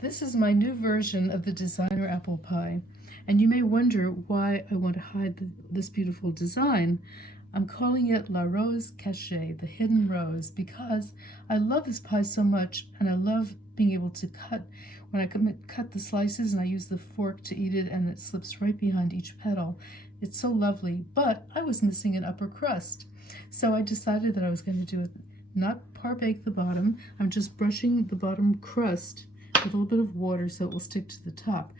This is my new version of the designer apple pie, and you may wonder why I want to hide this beautiful design. I'm calling it La Rose Cachée, the hidden rose, because I love this pie so much, and I love being able to cut, when I cut the slices and I use the fork to eat it and it slips right behind each petal. It's so lovely, but I was missing an upper crust. So I decided that I was going to do it, not par-bake the bottom. I'm just brushing the bottom crust with a little bit of water so it will stick to the top.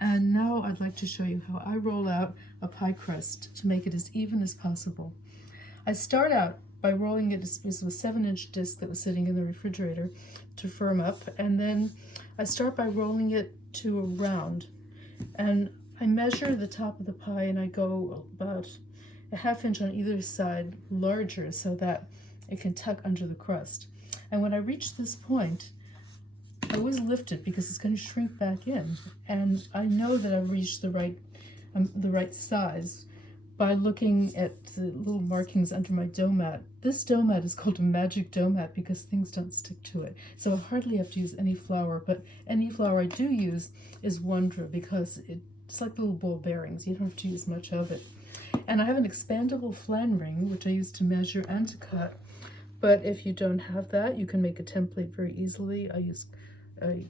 And now I'd like to show you how I roll out a pie crust to make it as even as possible. I start out by rolling it with a 7-inch disc that was sitting in the refrigerator to firm up, and then I start by rolling it to a round. And I measure the top of the pie and I go about a 1/2 inch on either side larger so that it can tuck under the crust. And when I reach this point, I always lift it because it's going to shrink back in, and I know that I've reached the right size by looking at the little markings under my dough mat. This dough mat is called a magic dough mat because things don't stick to it, so I hardly have to use any flour, but any flour I do use is Wondra because it's like little ball bearings. You don't have to use much of it. And I have an expandable flan ring, which I use to measure and to cut, but if you don't have that, you can make a template very easily. I use a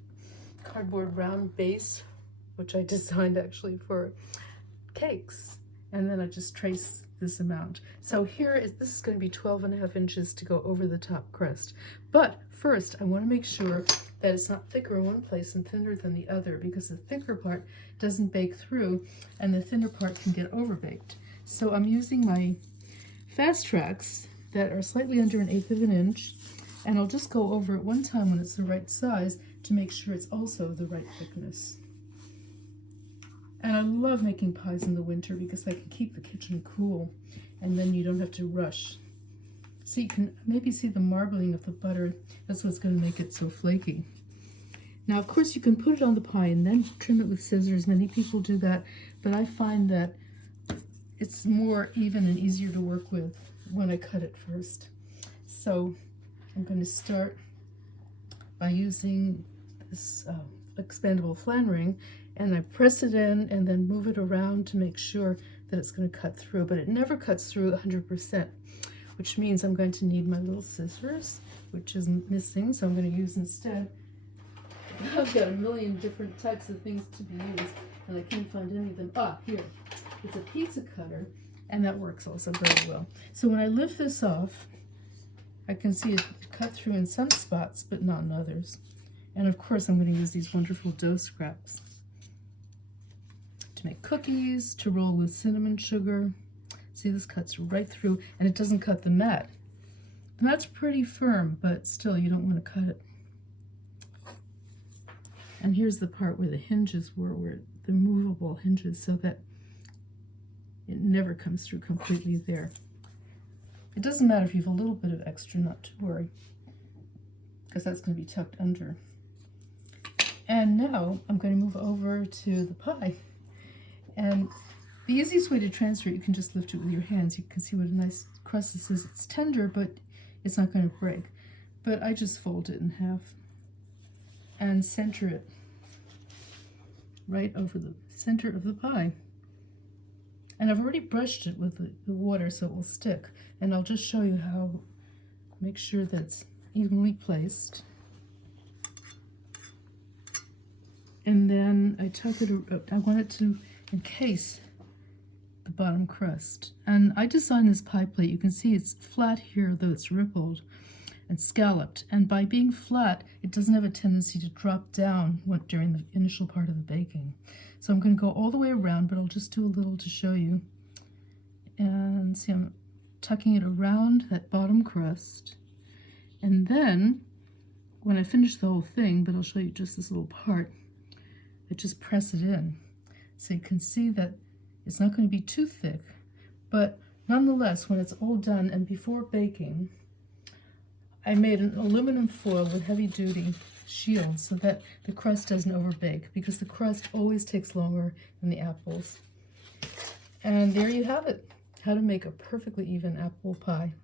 cardboard round base, which I designed actually for cakes, and then I just trace this amount. So this is going to be 12.5 inches to go over the top crust. But first I want to make sure that it's not thicker in one place and thinner than the other, because the thicker part doesn't bake through and the thinner part can get overbaked. So I'm using my fast tracks that are slightly under 1/8 of an inch, and I'll just go over it one time when it's the right size to make sure it's also the right thickness. And I love making pies in the winter because I can keep the kitchen cool, and then you don't have to rush. So you can maybe see the marbling of the butter. That's what's going to make it so flaky. Now, of course, you can put it on the pie and then trim it with scissors. Many people do that, but I find that it's more even and easier to work with when I cut it first. So I'm going to start by using this expandable flan ring, and I press it in and then move it around to make sure that it's going to cut through, but it never cuts through 100%, which means I'm going to need my little scissors, which is missing, so I'm going to use instead. I've got a million different types of things to be used, and I can't find any of them. Here. It's a pizza cutter, and that works also very well. So when I lift this off, I can see it cut through in some spots, but not in others. And of course, I'm going to use these wonderful dough scraps to make cookies, to roll with cinnamon sugar. See, this cuts right through, and it doesn't cut the mat. The mat's pretty firm, but still, you don't want to cut it. And here's the part where the hinges were the movable hinges, so that it never comes through completely there. It doesn't matter if you have a little bit of extra, not to worry, because that's going to be tucked under. And now I'm going to move over to the pie. And the easiest way to transfer it, you can just lift it with your hands. You can see what a nice crust this is. It's tender, but it's not going to break. But I just fold it in half and center it right over the center of the pie. And I've already brushed it with the water so it will stick. And I'll just show you how, make sure that it's evenly placed. And then I tuck it, I want it to encase the bottom crust. And I designed this pie plate. You can see it's flat here, though it's rippled and scalloped. And by being flat, it doesn't have a tendency to drop down during the initial part of the baking. So I'm going to go all the way around, but I'll just do a little to show you. And see, I'm tucking it around that bottom crust. And then, when I finish the whole thing, but I'll show you just this little part, I just press it in. So you can see that it's not going to be too thick, but nonetheless, when it's all done and before baking, I made an aluminum foil with heavy-duty shield so that the crust doesn't overbake, because the crust always takes longer than the apples. And there you have it, how to make a perfectly even apple pie.